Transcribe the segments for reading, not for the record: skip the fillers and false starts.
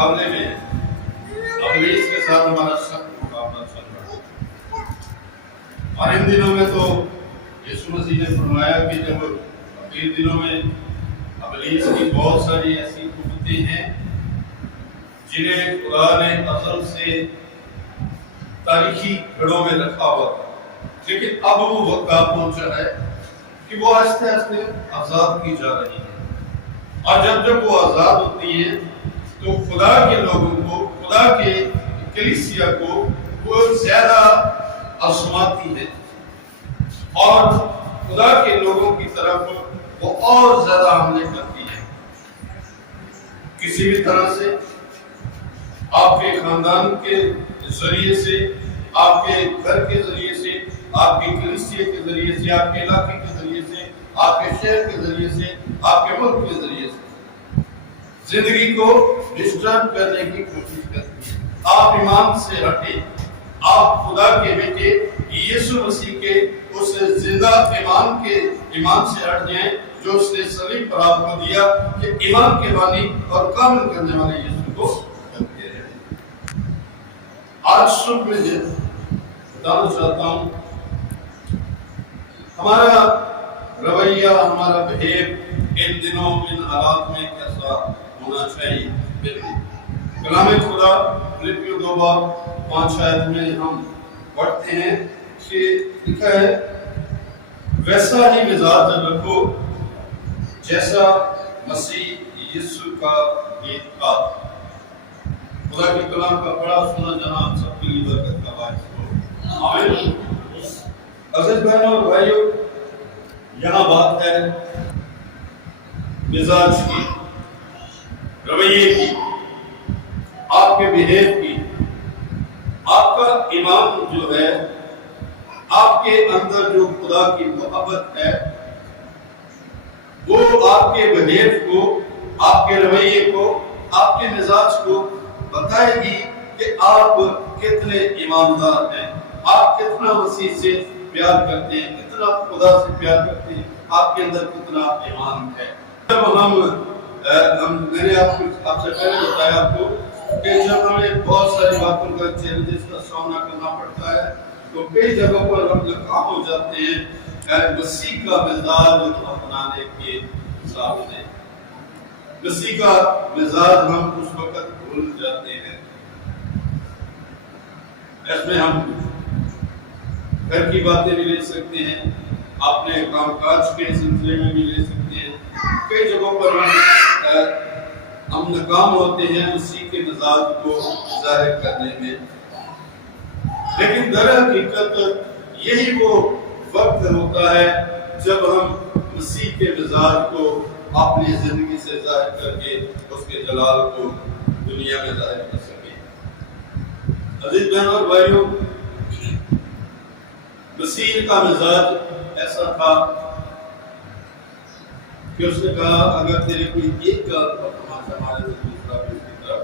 مقابلے میں ابلیس کے ساتھ ہمارا سخت مقابلہ چل رہا ہے۔ اور ان دنوں میں تو یسوع مسیح نے فرمایا کہ جب اخیر دنوں میں ابلیس کی بہت ساری ایسی قوتیں ہیں جنہیں خدا نے ازل سے تاریخی گھڑوں میں رکھا ہوا تھا، لیکن اب وہ وقت آ پہنچا ہے کہ وہ آہستہ آہستہ آزاد کی جا رہی ہے۔ اور جب وہ آزاد ہوتی ہے تو خدا کے لوگوں کو، خدا کے کلیسیا کو وہ زیادہ آزماتی ہے اور خدا کے لوگوں کی طرف وہ اور زیادہ حملے کرتی ہے۔ کسی بھی طرح سے آپ کے خاندان کے ذریعے سے، آپ کے گھر کے ذریعے سے، آپ کے کلیسیا کے ذریعے سے، آپ کے علاقے کے ذریعے سے، آپ کے شہر کے ذریعے سے، آپ کے ملک کے ذریعے سے زندگی کو ڈسٹرب کرنے کی کوشش کرتی ہے۔ آپ ایمان سے ہٹے، آپ خدا کے بیٹے یسوع مسیح کے اس زندہ ایمان سے ہٹ جائیں جو اس نے صلیب پر آپ کو دیا کہ ایمان کے بانی اور کامل کرنے والے یسوع کو کرتے رہیں۔ آج صبح میں بتانا چاہتا ہوں ہمارا رویہ، ہمارا بہیو ان دنوں ان حالات میں کیسا ہونا چاہیے۔ کلام خدا فلپیوں 2:5 آیت میں ہم پڑھتے ہیں کہ لکھا ہے ویسا ہی مزاج رکھو جیسا مسیح یسوع کا بھی تھا۔ خدا کے کلام کا پڑھا سنا جانا ہم سب کے لیے برکت کا باعث ہو، آمین۔ عزیز بہنوں اور بھائیوں، یہاں بات ہے مزاج کی، رویے کی، آپ کے بہیو کی۔ آپ کا ایمان جو ہے، آپ کے اندر جو خدا کی محبت ہے، وہ آپ کے بہیو کو، آپ کے رویے کو، آپ کے مزاج کو بتائے گی کہ آپ کتنے ایماندار ہیں، آپ کتنا مسیح سے پیار کرتے ہیں، کتنا خدا سے پیار کرتے ہیں، آپ کے اندر کتنا ایمان ہے۔ جب میں نے آپ سے پہلے بتایا آپ کو کہ جب ہمیں بہت ساری باتوں کا چیلنجز کا سامنا کرنا پڑتا ہے تو کئی جگہوں پر ہم ناکام ہو جاتے ہیں مسیح کا مزاج اپنانے کے سامنے۔ مسیح کا مزاج ہم اس وقت بھول جاتے ہیں۔ اس میں ہم گھر کی باتیں بھی لے سکتے ہیں، اپنے کام کاج کے سلسلے میں بھی لے سکتے ہیں۔ کئی جگہوں پر ہم ناکام ہوتے ہیں مسیح کے مزاج کو ظاہر کرنے میں، لیکن در حقیقت یہی وہ وقت ہوتا ہے جب ہم مسیح کے مزاج کو اپنی زندگی سے ظاہر کر کے اس کے جلال کو دنیا میں ظاہر کر سکیں۔ عزیز بہنوں اور بھائیوں، مسیح کا مزاج ایسا تھا کہ اس نے کہا اگر تیرے کوئی ایک گال پر تماشا مارے تو دوسرا بھی اس کی طرف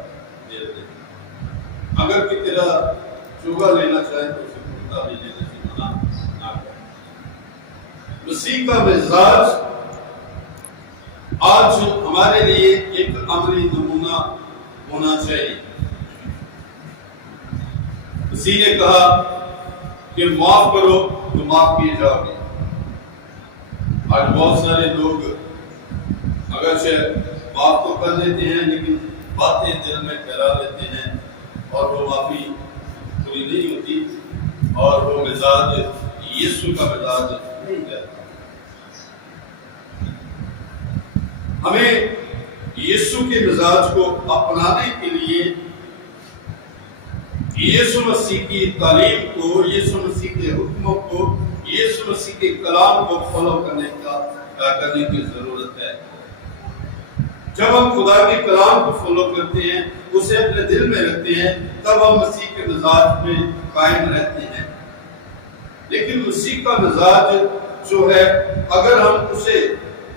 دے دے، اگر کہ تیرا چوگا لینا چاہے تو اسے کرتا بھی لینے سے منع نہ کر۔ مسیح کا مزاج آج ہمارے لیے ایک عملی نمونہ ہونا چاہیے۔ مسیح نے کہا کہ معاف کرو تو معاف کیے جاؤ گے۔ آج بہت سارے لوگ اگرچہ معاف تو کر لیتے ہیں لیکن باتیں دل میں ٹھہرا لیتے ہیں اور وہ معافی پوری نہیں ہوتی اور وہ مزاج یسوع کا مزاج نہیں رہتا۔ ہمیں یسوع کے مزاج کو اپنانے کے لیے یسوع مسیح کی تعلیم کو، یسوع مسیح کے حکموں کو، یسوع مسیح کے کلام کو فالو کرنے کی ضرورت ہے۔ جب ہم خدا کے کلام کو فالو کرتے ہیں، اسے اپنے دل میں رکھتے ہیں، تب ہم مسیح کے مزاج میں قائم رہتے ہیں۔ لیکن مسیح کا مزاج جو ہے اگر ہم اسے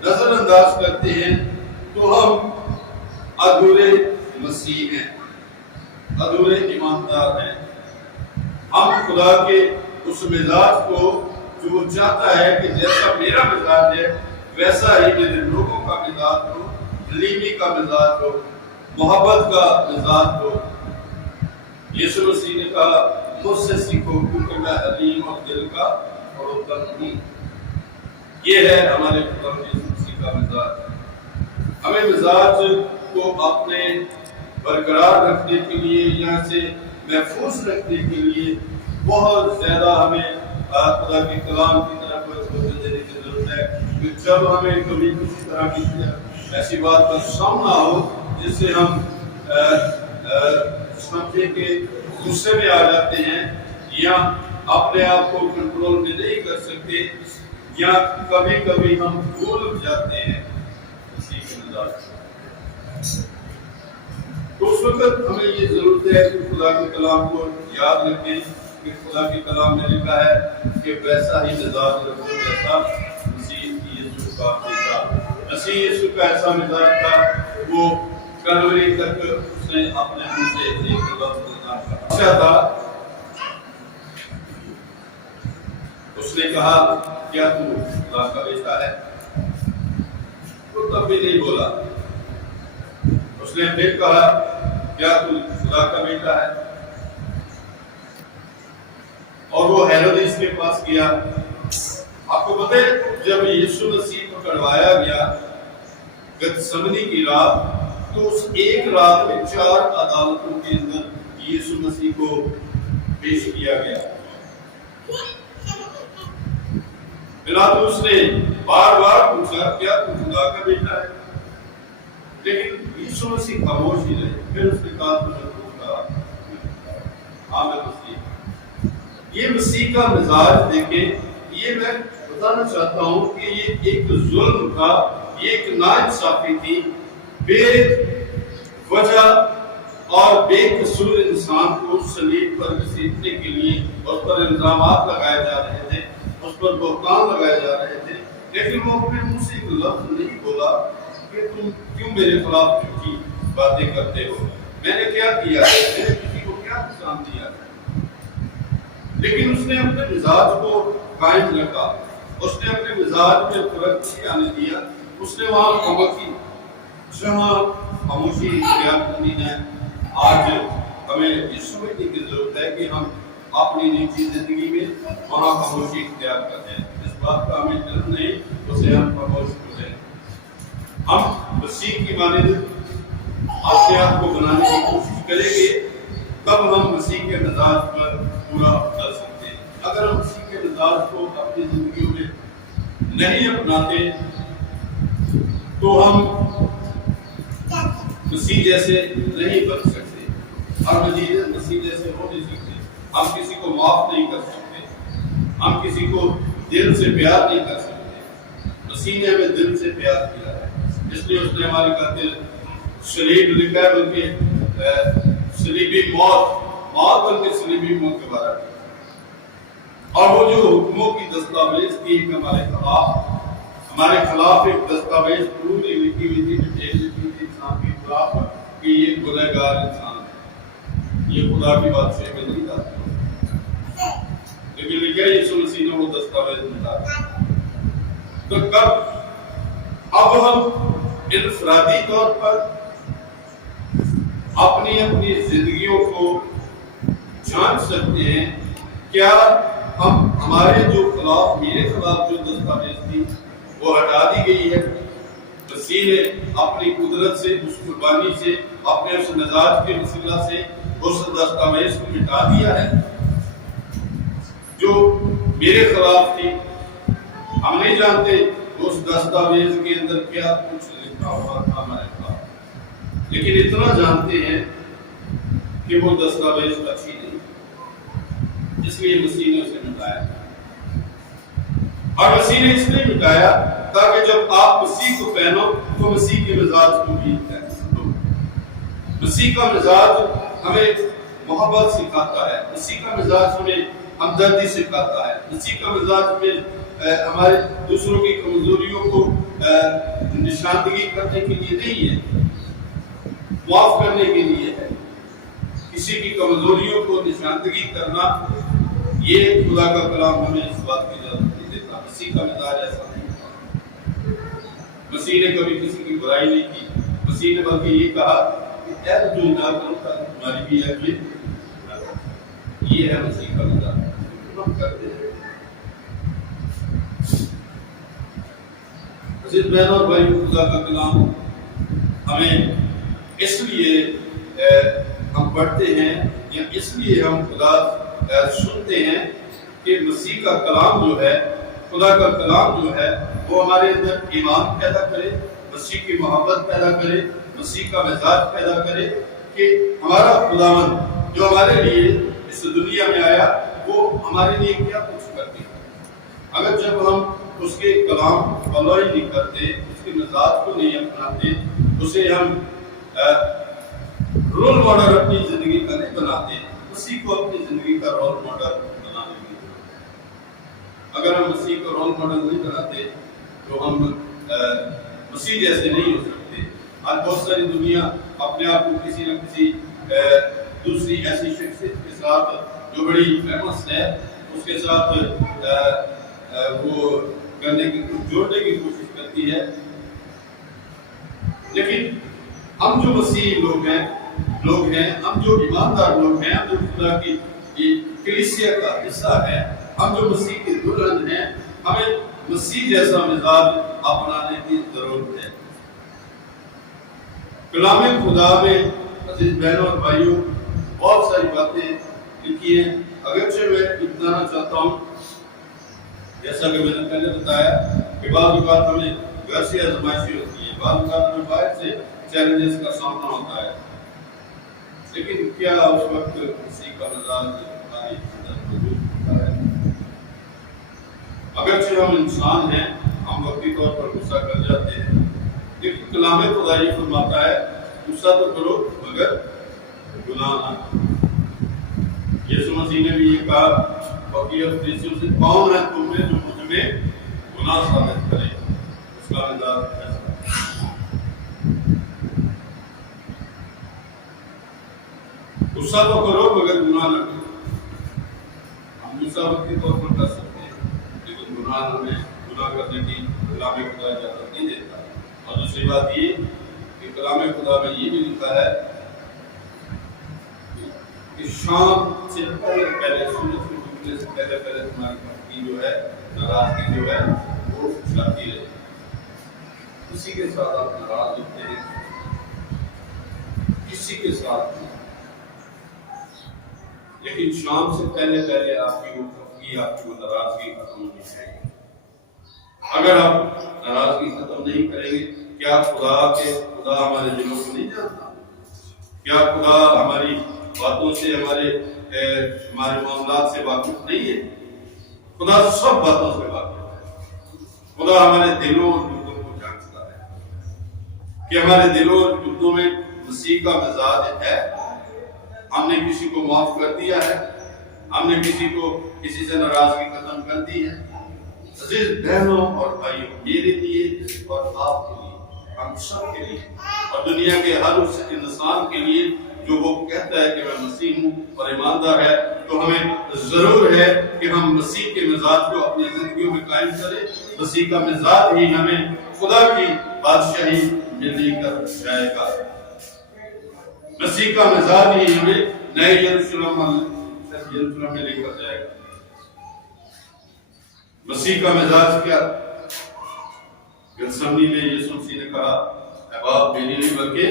نظر انداز کرتے ہیں تو ہم ادھورے مسیح ہیں، ادھورے ایماندار ہیں۔ ہم خدا کے اس مزاج کو جو وہ چاہتا ہے کہ جیسا میرا مزاج ہے ویسا ہی میرے لوگوں کا مزاج ہو، حلیمی کا مزاج ہو، محبت کا مزاج ہو۔ یسوع مسیح نے کہا مجھ سے سیکھو کیونکہ میں حلیم اور دل کا فروتن ہوں۔ یہ ہے ہمارے خدا یسوع مسیح کا مزاج۔ ہمیں مزاج کو اپنے برقرار رکھنے کے لیے، یہاں سے محفوظ رکھنے کے لیے بہت زیادہ ہمیں خدا کے کلام کی طرف توجہ دینے کی ضرورت ہے کہ جب ہمیں کبھی کسی طرح کی ایسی بات کا سامنا ہو جس سے ہم سمجھیں کہ غصے میں آ جاتے ہیں یا اپنے آپ کو کنٹرول میں نہیں کر سکتے، یا کبھی کبھی ہم بھول جاتے ہیں اسی کے مزاج، تو اس وقت ہمیں یہ ضرورت ہے کہ خدا کے کلام کو یاد رکھیں کہ خدا کے کلام میں لکھا ہے کہ ویسا ہی مزاج رکھو جیسا مسیح یسوع کا تھا۔ مسیح یسوع کا ایسا مزاج تھا، وہ کلوری تک اس نے اپنے منہ سے ایک لفظ نہ کہا تھا۔ اس نے کہا کیا تو خدا کا بیٹا ہے؟ تو تب بھی نہیں بولا۔ اس نے پھر کہا کیا تو خدا کا بیٹا ہے؟ اور وہ ہیرودیس کے پاس گیا۔ آپ کو پتہ ہے جب یسوع مسیح کو پکڑوایا گیا گتسمنی کی رات، تو اس ایک رات میں 4 عدالتوں کے اندر یسوع مسیح کو پیش کیا گیا۔ پلاطس نے بار بار پوچھا کیا تو خدا کا بیٹا ہے؟ لیکن یسوع مسیح خاموش ہی رہے۔ پھر اس نے کہا تو میں کہا ہاں میں مسیح۔ یہ مسیح کا مزاج دیکھیں، یہ میں بتانا چاہتا ہوں کہ یہ ایک ظلم تھا، یہ ایک ناانصافی تھی۔ بے وجہ اور بے قصور انسان کو صلیب پر گھسیٹنے کے لیے اس پر الزامات لگائے جا رہے تھے، اس پر بہتان لگائے جا رہے تھے، لیکن وہ اپنے منہ سے ایک لفظ نہیں بولا کہ تم کیوں میرے خلاف جھوٹی باتیں کرتے ہو، میں نے کیا کیا ہے، میں نے کسی کو کیا نقصان دیا ہے؟ لیکن اس نے اپنے مزاج کو قائم رکھا، اس نے اپنے مزاج میں فرق نہیں آنے دیا، اس نے وہاں خاموشی، جہاں خاموشی اختیار کرنی ہے۔ آج ہمیں یہ سمجھنے کی ضرورت ہے کہ ہم اپنی نجی زندگی میں وہاں خاموشی اختیار کرتے ہیں، اس بات کا ہمیں علم نہیں، اسے ہم خاموش کریں۔ ہم مسیح کی مانند اپنے آپ کو بنانے کی کوشش کریں گے، تب ہم مسیح کے مزاج پر پورا کر سکتے ہیں۔ اگر ہم مسیح کے مزاج کو اپنی زندگیوں میں نہیں اپناتے تو ہم مسیح جیسے نہیں بن سکتے، اور مسیح جیسے ہو نہیں سکتے۔ ہم کسی کو معاف نہیں کر سکتے، ہم کسی کو دل سے پیار نہیں کر سکتے۔ مسیح نے ہمیں دل سے پیار کیا ہے، اس لیے اس نے ہماری خاطر صلیب لکھا ہے، بلکہ صلیبی موت بلکہ صلیبی موت کے بارے میں، اور وہ جو حکموں کی دستاویز تھی ہمارے خلاف ایک دستاویز پوری لکھی ہوئی تھی، ڈیٹیل لکھی تھی انسان کے خلاف کہ یہ گنہگار انسان ہے، یہ خدا کی بادشاہی میں نہیں جاتا، لیکن لکھا یسوع مسیح نے وہ دستاویز نکالا۔ تو اب ہم انفرادی طور پر اپنی زندگیوں کو جانچ سکتے ہیں، کیا ہمارے جو خلاف، میرے خلاف جو دستاویز تھی وہ ہٹا دی گئی ہے؟ مسیح نے اپنی قدرت سے، اس قربانی سے، اپنے اس مزاج کے وسیلہ سے اس دستاویز کو مٹا دیا ہے جو میرے خلاف تھی۔ ہم نہیں جانتے اس دستاویز کے اندر کیا کچھ لکھا ہوا تھا ہمارے خلاف، لیکن اتنا جانتے ہیں کہ وہ دستاویز اچھی نہیں، اس لیے مسیح نے اسے مٹایا، اور مسیح نے اس لیے مٹایا تاکہ جب آپ مسیح کو پہنو تو مسیح کے مزاج کو بھی پہنو۔ مسیح کا مزاج ہمیں محبت سکھاتا ہے، مسیح کا مزاج ہمیں ہمدردی سکھاتا ہے، مسیح کا مزاج ہمیں ہمارے دوسروں کی کمزوریوں کو نشاندہی کرنے کے لیے نہیں ہے، معاف کرنے کے لیے ہے۔ کسی کی کمزوریوں کو نشاندہی کرنا، یہ خدا کا کلام ہمیں اس بات کی اجازت نہیں دیتا۔ مسیح کا مزاج ایسا نہیں تھا، مسیح نے کبھی کسی کی برائی نہیں کی، مسیح نے بلکہ یہ کہا کہ ایسا جو نہ کرو تاکہ تمہاری بھی اگلی نہ کرو۔ یہ ہے مسیح کا مزاج، ہم کرتے ہیں۔ عزیز بہنوں اور بھائی، خدا کا کلام ہمیں اس لیے ہم پڑھتے ہیں یا اس لیے ہم خدا سنتے ہیں کہ مسیح کا کلام جو ہے، خدا کا کلام جو ہے وہ ہمارے اندر ایمان پیدا کرے، مسیح کی محبت پیدا کرے، مسیح کا مزاج پیدا کرے کہ ہمارا خداوند جو ہمارے لیے اس دنیا میں آیا وہ ہمارے لیے کیا کچھ کر دیا۔ اگر جب ہم اس کے کلام فالو ہی نہیں کرتے، اس کے مزاج کو نہیں اپناتے، اسے ہم رول ماڈل اپنی زندگی کا نہیں بناتے، مسیح کو اپنی زندگی کا رول ماڈل بنانے کی ضرورت ہے۔ اگر ہم مسیح کو رول ماڈل نہیں بناتے تو ہم مسیح جیسے نہیں ہو سکتے۔ آج بہت ساری دنیا اپنے آپ کو کسی نہ کسی دوسری ایسی شخصیت کے ساتھ جو بڑی فیمس ہے اس کے ساتھ وہ کرنے کی جوڑنے کی کوشش کرتی ہے، لیکن ہم جو مسیح لوگ ہیں، ہم جو ایماندار لوگ ہیں، ہم جو خدا کی کلیسیا کا حصہ ہیں، ہم جو مسیح کے دلہن ہیں، ہمیں مسیح جیسا مزاج اپنانے کی ضرورت ہے۔ کلام خدا میں عزیز بہنوں اور بھائیوں بہت ساری باتیں لکھی ہیں، اگرچہ میں بتانا چاہتا ہوں جیسا کہ میں نے پہلے بتایا کہ بعض اوقات ہمیں گھر سے آزمائشیں ہوتی ہیں، بعض اوقات ہمیں باہر سے چیلنجز کا سامنا ہوتا ہے، لیکن کیا اس وقت کسی کا مزاج ہماری زندگی موجود ہوتا ہے؟ اگرچہ ہم انسان ہیں، ہم وقتی طور پر غصہ کر جاتے ہیں، لیکن کلام خدا یہ فرماتا ہے غصہ تو کرو مگر گناہ نہ کرو۔ یسوع مسیح نے بھی یہ کہا بقیہ فریسیوں سے، کون ہے تم میں جو مجھ میں گناہ ثابت کرے؟ اس کا مزاج ایسا غصہ تو کرو مگر گناہ نہ کرو۔ ہم غصہ وقتی طور پر کر سکتے ہیں، لیکن گناہ کرنے کی کلام خدا اجازت نہیں دیتا۔ اور دوسری بات یہ کہ کلام خدا میں یہ بھی لکھا ہے کہ شام سے پہلے سورج کے ڈوبنے سے پہلے تمہاری بھکتی جو ہے، ناراضگی جو ہے وہ جاتی رہے۔ کسی کے ساتھ آپ ناراض ہوتے ہیں، کسی کے ساتھ نہیں، لیکن شام سے پہلے آپ کی وہ بھکتی، آپ کی وہ ناراضگی ختم ہونی چاہیے۔ اگر آپ ناراضگی ختم نہیں کریں گے، کیا خدا ہمارے دلوں کو نہیں جانتا؟ کیا خدا ہماری باتوں سے، ہمارے معاملات سے واقف نہیں ہے؟ خدا سب باتوں سے واقف ہے۔ خدا ہمارے دلوں اور دلوں کو جانتا ہے کہ ہمارے دلوں اور دلوں میں مسیح کا مزاج ہے۔ ہم نے کسی کو معاف کر دیا ہے، ہم نے کسی سے ناراضگی ختم کر دی ہے۔ عزیز بہنوں اور بھائیوں، میرے لیے اور آپ کے لیے، ہم سب کے لیے اور دنیا کے ہر اس انسان کے لیے جو وہ کہتا ہے کہ میں مسیح ہوں اور ایماندار ہے، تو ہمیں ضرور ہے کہ ہم مسیح کے مزاج کو اپنی زندگیوں میں قائم کریں۔ مسیح کا مزاج ہی ہمیں خدا کی بادشاہی میں لے کر جائے گا۔ مسیح کا مزاج ہی ہمیں نئے یروشلم میں لے کر جائے گا۔ مسیح کا مزاج کیا؟ گتسمنی میں یسوع مسیح نے کہا، اے باپ میری نہیں بلکہ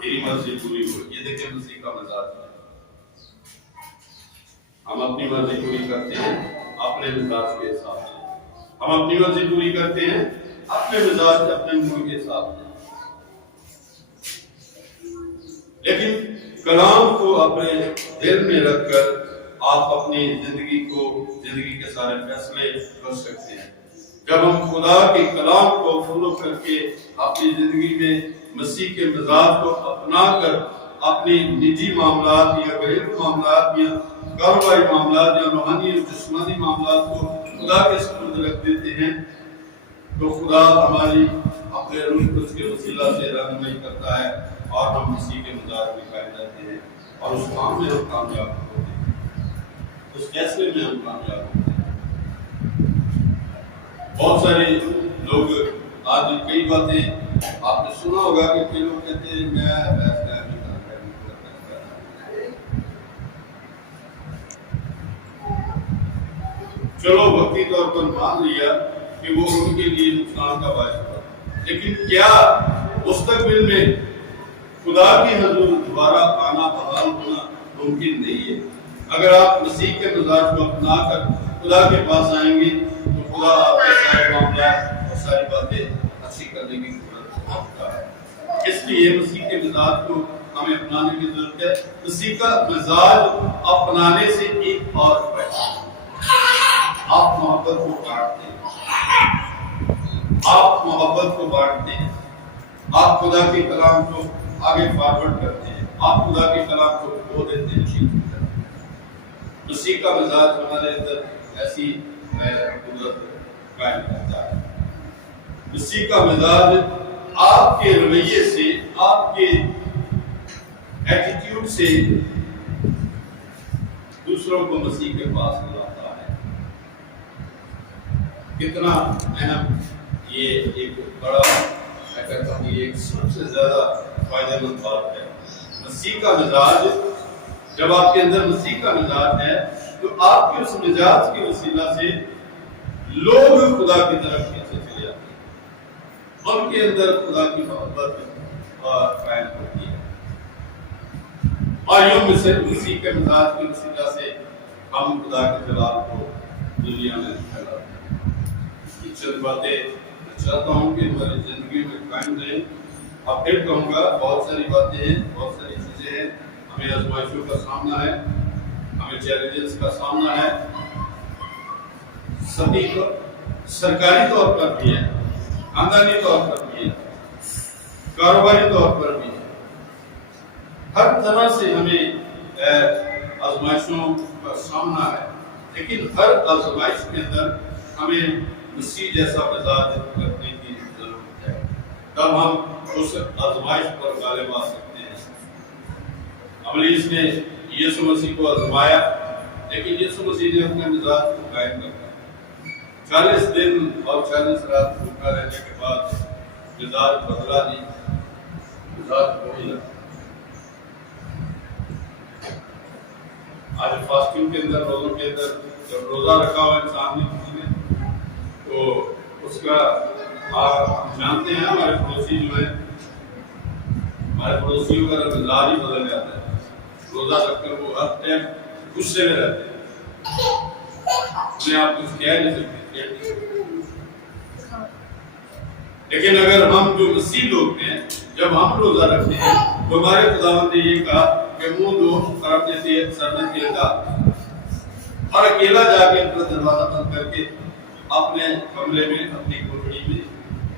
تیری مرضی پوری ہو۔ یہ دیکھیں مسیح کا مزاج ہے۔ ہم اپنی مرضی پوری کرتے ہیں اپنے مزاج کے حساب سے، ہم اپنی مرضی پوری کرتے ہیں اپنے مزاج اپنے موڈ کے حساب سے، لیکن کلام کو اپنے دل میں رکھ کر آپ اپنی زندگی کے سارے فیصلے کر سکتے ہیں۔ جب ہم خدا کے کلام کو فالو کر کے اپنی زندگی میں مسیح کے مزاج کو اپنا کر اپنی نجی معاملات یا گھریلو معاملات یا کاروباری معاملات یا روحانی اور جسمانی معاملات کو خدا کے سپرد رکھ دیتے ہیں، تو خدا ہماری اپنے روح قدس کے وسیلہ سے رہنمائی کرتا ہے اور ہم مسیح کے مزاج میں قائم رہتے ہیں اور اس کام میں ہم کامیاب ہوتے ہیں، اس فیصلے میں ہم کامیاب ہوتے ہیں۔ بہت سارے لوگ آج کئی باتیں آپ نے سنا ہوگا کہ کئی لوگ کہتے ہیں میں چلو وقتی طور پر مان لیا کہ وہ ان کے لیے نقصان کا باعث ہوا، لیکن کیا مستقبل میں خدا کی حضور دوبارہ آنا بحال ہونا ممکن نہیں ہے؟ اگر آپ مسیح کے مزاج کو اپنا کر خدا کے پاس آئیں گے تو خدا آپ کے سارے معاملات اور ساری باتیں اچھی کرنے کی ضرورت رکھتا ہے۔ اس لیے مسیح کے مزاج کو ہمیں اپنانے کی ضرورت ہے۔ مسیح کا مزاج اپنانے سے ایک اور فائدہ، آپ محبت کو بانٹتے ہیں، آپ محبت کو بانٹتے ہیں، آپ خدا کے کلام کو آگے فارورڈ کرتے ہیں، آپ خدا کے کلام کو کھو دیتے ہیں۔ مسیح کا مزاج ہمارے اندر ایسی قدرت قائم کرتا ہے۔ مسیح کا مزاج آپ کے رویے سے، آپ کے ایٹیٹیوڈ سے دوسروں کو مسیح کے پاس لاتا ہے۔ کتنا اہم یہ ایک بڑا، میں کہتا ہوں یہ سب سے زیادہ فائدہ مند بات ہے۔ مسیح کا مزاج، جب آپ کے اندر مسیح کا مزاج ہے تو آپ کے اس مزاج کے وسیلہ سے لوگ خدا کی طرف کھینچے چلے جاتے ہیں، ان کے اندر خدا کی محبت قائم ہوتی ہے، اور یوں مسیح کے مزاج کے وسیلہ سے ہم خدا کے جلال کو دنیا میں پھیلاتے ہیں۔ یہ چند باتیں میں چاہتا ہوں کہ ہماری زندگی میں قائم رہیں۔ اب پھر کہوں گا، بہت ساری باتیں ہیں، بہت ساری چیزیں ہیں، ہمیں آزمائشوں کا سامنا ہے، ہمیں چیلنجز کا سامنا ہے، سرکاری طور پر بھی ہے، خاندانی طور پر بھی ہے، کاروباری طور پر بھی ہے۔ ہر طرح سے ہمیں آزمائشوں کا سامنا ہے، لیکن ہر آزمائش کے اندر ہمیں مسیح جیسا مزاج رکھنے کی ضرورت ہے، تب ہم اس آزمائش پر غالب آ سکتے ہیں۔ ابلیس نے یسوع مسیح کو آزمایا، لیکن یسوع مسیح نے اپنے مزاج کو قائم رکھا۔ 40 دن اور 40 رات بھوکا رہنے کے بعد مزاج بدلا نہیں، مزاج وہی رہا۔ آج فاسٹنگ کے اندر، روزوں کے اندر جب روزہ رکھا ہوا انسان نے کسی نے، تو اس کا آپ جانتے ہیں ہمارے پڑوسی جو ہے، ہمارے پڑوسیوں کا مزاج ہی بدل جاتا ہے۔ روزہ رکھ کر وہ ہر ٹائم غصے میں رہتے ہیں، انہیں آپ کچھ کہہ نہیں سکتے۔ لیکن اگر ہم جو مسیح لوگ ہیں، جب ہم روزہ رکھتے ہیں تو ہمارے خداوند نے یہ کہا کہ منہ دھو اور اپنے سر میں تیل ڈال اور اکیلا جا کے اپنا دروازہ بند کر کے اپنے کمرے میں، اپنی کوٹڑی میں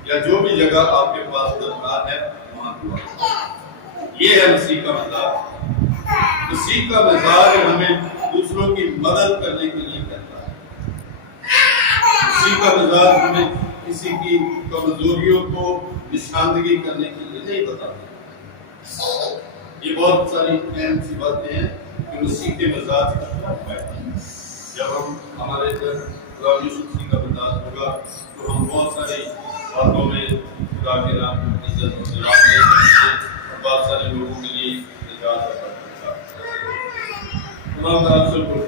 یا جو بھی جگہ آپ کے پاس دستگاہ ہے وہاں دعا۔ یہ ہے مسیح کا مزاج۔ مسیح کا مزاج ہمیں دوسروں کی مدد کرنے کے لیے کہتا ہے۔ مسیح کا مزاج ہمیں کسی کی کمزوریوں کو نشاندہی کرنے کے لیے نہیں بتاتا۔ یہ بہت ساری اہم سی باتیں ہیں کہ مسیح کے مزاج کا کیا فائدہ ہے۔ جب ہم ہمارے اندر خدا یسوع مسیح کا مزاج ہوگا تو ہم بہت ساری باتوں میں خدا کے نام کی عزت اور جلال دے سکتے ہیں، اور بہت سارے لوگوں کے لیے نجات عطا کر سکتے ہیں۔ خدا آپ سب کو